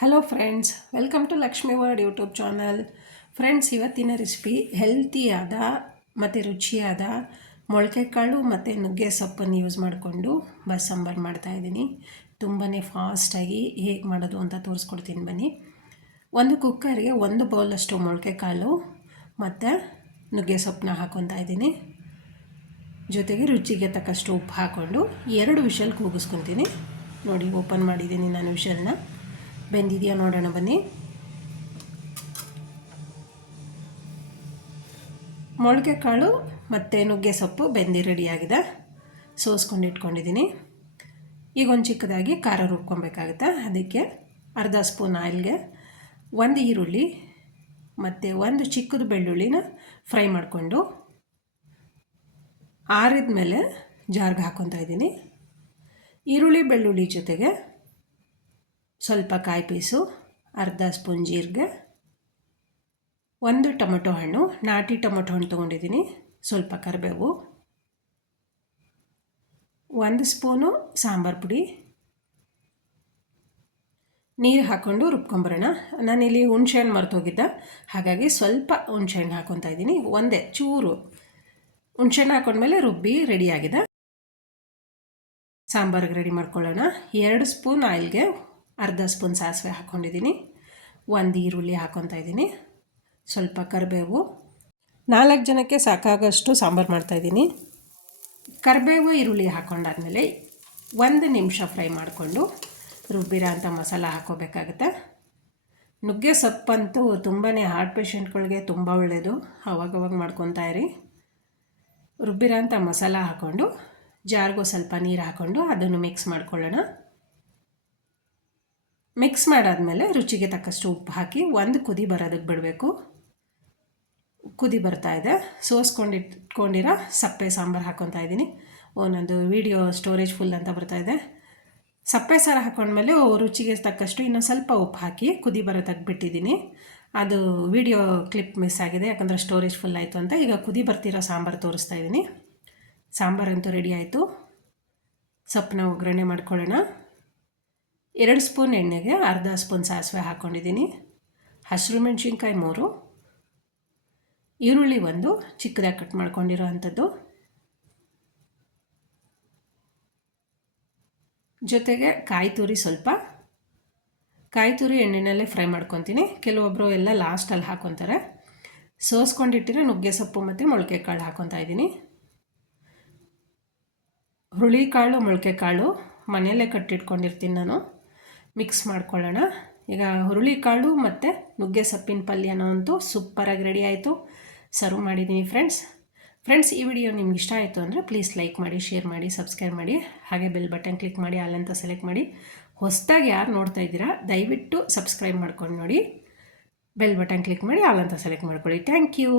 Hello friends, welcome to Lakshmi world YouTube channel. Friends, ಇವತ್ತಿನ recipe ಹೆಲ್ತಿಯಾದ ಮತ್ತು ರುಚಿಯಾದ ಮೊಳಕೆ ಕಾಳು ಮತ್ತು ನುಗ್ಗೆ ಸೊಪ್ಪನ್ನು ಯೂಸ್ ಮಾಡಿಕೊಂಡು ಬಸ್ಸಾಂಬಾರು ಮಾಡ್ತಾಯಿದ್ದೀನಿ. ತುಂಬಾ ಫಾಸ್ಟಾಗಿ ಹೇಗೆ ಮಾಡೋದು ಅಂತ ತೋರಿಸ್ಕೊಡ್ತೀನಿ ಬನ್ನಿ. ಒಂದು ಕುಕ್ಕರ್ಗೆ 1 ಬೌಲಷ್ಟು ಮೊಳಕೆ ಕಾಳು ಮತ್ತು ನುಗ್ಗೆ ಸೊಪ್ಪನ್ನ ಹಾಕ್ಕೊತಾ ಇದ್ದೀನಿ. ಜೊತೆಗೆ ರುಚಿಗೆ ತಕ್ಕಷ್ಟು ಉಪ್ಪು ಹಾಕ್ಕೊಂಡು 2 ವಿಷಲ್ ಕೂಗಿಸ್ಕೊತೀನಿ. ನೋಡಿ, ಓಪನ್ ಮಾಡಿದ್ದೀನಿ ನಾನು ವಿಷಲ್ನ. ಬೆಂದಿದೆಯಾ ನೋಡೋಣ ಬನ್ನಿ. ಮೊಳಕೆ ಕಾಳು ಮತ್ತು ನುಗ್ಗೆ ಸೊಪ್ಪು ಬೆಂದಿ ರೆಡಿಯಾಗಿದೆ. ಸೋಸ್ಕೊಂಡು ಇಟ್ಕೊಂಡಿದ್ದೀನಿ. ಈಗ ಒಂದು ಚಿಕ್ಕದಾಗಿ ಖಾರ ರುಬ್ಕೊಬೇಕಾಗುತ್ತೆ. ಅದಕ್ಕೆ ಅರ್ಧ ಸ್ಪೂನ್ ಆಯಿಲ್ಗೆ 1 ಈರುಳ್ಳಿ ಮತ್ತು 1 ಚಿಕ್ಕದು ಬೆಳ್ಳುಳ್ಳಿನ ಫ್ರೈ ಮಾಡಿಕೊಂಡು ಆರಿದ ಮೇಲೆ ಜಾರ್ಗೆ ಹಾಕ್ಕೊತಾ ಇದ್ದೀನಿ. ಈರುಳ್ಳಿ ಬೆಳ್ಳುಳ್ಳಿ ಜೊತೆಗೆ ಸ್ವಲ್ಪ ಕಾಯಿ ಪೀಸು, ಅರ್ಧ ಸ್ಪೂನ್ ಜೀರಿಗೆ, 1 ಟೊಮೊಟೊ ಹಣ್ಣು, ನಾಟಿ ಟೊಮೊಟೊ ಹಣ್ಣು ತೊಗೊಂಡಿದ್ದೀನಿ, ಸ್ವಲ್ಪ ಕರಿಬೇವು, 1 ಸ್ಪೂನು ಸಾಂಬಾರು ಪುಡಿ, ನೀರು ಹಾಕ್ಕೊಂಡು ರುಬ್ಕೊಂಬರೋಣ. ನಾನಿಲ್ಲಿ ಹುಣಸೆಹಣ್ಣು ಮರ್ತೋಗಿದ್ದೆ, ಹಾಗಾಗಿ ಸ್ವಲ್ಪ ಹುಣಸೆಹಣ್ಣು ಹಾಕ್ಕೊತಾ ಇದ್ದೀನಿ. ಒಂದೇ ಚೂರು ಹುಣಸೆಹಣ್ಣು ಹಾಕ್ಕೊಂಡ್ಮೇಲೆ ರುಬ್ಬಿ ರೆಡಿಯಾಗಿದೆ. ಸಾಂಬಾರಿಗೆ ರೆಡಿ ಮಾಡ್ಕೊಳ್ಳೋಣ. 2 ಸ್ಪೂನ್ ಆಯಿಲ್ಗೆ ಅರ್ಧ ಸ್ಪೂನ್ ಸಾಸಿವೆ ಹಾಕ್ಕೊಂಡಿದ್ದೀನಿ. 1 ಈರುಳ್ಳಿ ಹಾಕ್ಕೊತಾ ಇದ್ದೀನಿ, ಸ್ವಲ್ಪ ಕರಿಬೇವು. 4 ಜನಕ್ಕೆ ಸಾಕಾಗೋಷ್ಟು ಸಾಂಬಾರು ಮಾಡ್ತಾಯಿದ್ದೀನಿ. ಕರಿಬೇವು ಈರುಳ್ಳಿ ಹಾಕ್ಕೊಂಡಾದ್ಮೇಲೆ 1 ನಿಮಿಷ ಫ್ರೈ ಮಾಡಿಕೊಂಡು ರುಬ್ಬಿರೋ ಅಂಥ ಮಸಾಲ ಹಾಕ್ಕೋಬೇಕಾಗತ್ತೆ. ನುಗ್ಗೆ ಸೊಪ್ಪಂತೂ ತುಂಬಾ ಹಾರ್ಟ್ ಪೇಷಂಟ್ಗಳಿಗೆ ತುಂಬ ಒಳ್ಳೆಯದು. ಅವಾಗವಾಗ ಮಾಡ್ಕೊತಾ ಇರಿ. ರುಬ್ಬಿರೋ ಅಂಥ ಮಸಾಲ ಹಾಕ್ಕೊಂಡು ಜಾರ್ಗೂ ಸ್ವಲ್ಪ ನೀರು ಹಾಕ್ಕೊಂಡು ಅದನ್ನು ಮಿಕ್ಸ್ ಮಾಡ್ಕೊಳ್ಳೋಣ. ಮಿಕ್ಸ್ ಮಾಡಾದಮೇಲೆ ರುಚಿಗೆ ತಕ್ಕಷ್ಟು ಉಪ್ಪು ಹಾಕಿ 1 ಕುದಿ ಬರೋದಕ್ಕೆ ಬಿಡಬೇಕು. ಕುದಿ ಬರ್ತಾಯಿದೆ. ಸೋಸ್ಕೊಂಡಿರೋ ಸಪ್ಪೆ ಸಾಂಬಾರು ಹಾಕ್ಕೊತಾ ಇದ್ದೀನಿ. ಒಂದೊಂದು ವಿಡಿಯೋ ಸ್ಟೋರೇಜ್ ಫುಲ್ ಅಂತ ಬರ್ತಾಯಿದೆ. ಸಪ್ಪೆ ಸಾರು ಹಾಕ್ಕೊಂಡ್ಮೇಲೆ ರುಚಿಗೆ ತಕ್ಕಷ್ಟು ಇನ್ನೊಂದು ಸ್ವಲ್ಪ ಉಪ್ಪು ಹಾಕಿ ಕುದಿ ಬರೋದಕ್ಕೆ ಬಿಟ್ಟಿದ್ದೀನಿ. ಅದು ವಿಡಿಯೋ ಕ್ಲಿಪ್ ಮಿಸ್ ಆಗಿದೆ, ಯಾಕಂದರೆ ಸ್ಟೋರೇಜ್ ಫುಲ್ ಆಯಿತು ಅಂತ. ಈಗ ಕುದಿ ಬರ್ತಿರೋ ಸಾಂಬಾರು ತೋರಿಸ್ತಾ ಇದ್ದೀನಿ. ಸಾಂಬಾರಂತೂ ರೆಡಿ ಆಯಿತು. ಸೊಪ್ಪನ್ನ ಒಗ್ಗರಣೆ ಮಾಡ್ಕೊಳ್ಳೋಣ. 2 ಸ್ಪೂನ್ ಎಣ್ಣೆಗೆ ಅರ್ಧ ಸ್ಪೂನ್ ಸಾಸಿವೆ ಹಾಕ್ಕೊಂಡಿದ್ದೀನಿ. ಹಸಿರು ಮೆಣಸಿನ್ಕಾಯಿ 3, ಈರುಳ್ಳಿ 1 ಚಿಕ್ಕದಾಗಿ ಕಟ್ ಮಾಡ್ಕೊಂಡಿರೋ ಅಂಥದ್ದು, ಜೊತೆಗೆ ಕಾಯಿ ತುರಿ ಸ್ವಲ್ಪ. ಕಾಯಿ ತುರಿ ಎಣ್ಣೆನಲ್ಲೇ ಫ್ರೈ ಮಾಡ್ಕೊತೀನಿ. ಕೆಲವೊಬ್ಬರು ಎಲ್ಲ ಲಾಸ್ಟಲ್ಲಿ ಹಾಕ್ಕೊತಾರೆ. ಸೋಸ್ಕೊಂಡಿಟ್ಟಿರೋ ನುಗ್ಗೆ ಸೊಪ್ಪು ಮತ್ತು ಮೊಳಕೆ ಕಾಳು ಹಾಕ್ಕೊತಾ ಇದ್ದೀನಿ. ಹುರುಳಿಕಾಳು ಮೊಳಕೆ ಕಾಳು ಮನೆಯಲ್ಲೇ ಕಟ್ಟಿಟ್ಕೊಂಡಿರ್ತೀನಿ ನಾನು. ಮಿಕ್ಸ್ ಮಾಡ್ಕೊಳ್ಳೋಣ. ಈಗ ಹುರುಳಿಕಾಳು ಮತ್ತು ನುಗ್ಗೆ ಸೊಪ್ಪಿನ ಪಲ್ಯನೋ ಅಂತೂ ಸೂಪರಾಗಿ ರೆಡಿ ಆಯಿತು. ಸರ್ವ್ ಮಾಡಿದ್ದೀನಿ ಫ್ರೆಂಡ್ಸ್. ಈ ವಿಡಿಯೋ ನಿಮ್ಗೆ ಇಷ್ಟ ಆಯಿತು ಅಂದರೆ ಪ್ಲೀಸ್ ಲೈಕ್ ಮಾಡಿ, ಶೇರ್ ಮಾಡಿ, ಸಬ್ಸ್ಕ್ರೈಬ್ ಮಾಡಿ, ಹಾಗೆ ಬೆಲ್ ಬಟನ್ ಕ್ಲಿಕ್ ಮಾಡಿ, ಆಲ್ ಅಂತ ಸೆಲೆಕ್ಟ್ ಮಾಡಿ. ಹೊಸದಾಗಿ ಯಾರು ನೋಡ್ತಾ ಇದ್ದೀರಾ ದಯವಿಟ್ಟು ಸಬ್ಸ್ಕ್ರೈಬ್ ಮಾಡ್ಕೊಂಡು ನೋಡಿ. ಬೆಲ್ ಬಟನ್ ಕ್ಲಿಕ್ ಮಾಡಿ, ಆಲ್ ಅಂತ ಸೆಲೆಕ್ಟ್ ಮಾಡ್ಕೊಳ್ಳಿ. Thank you.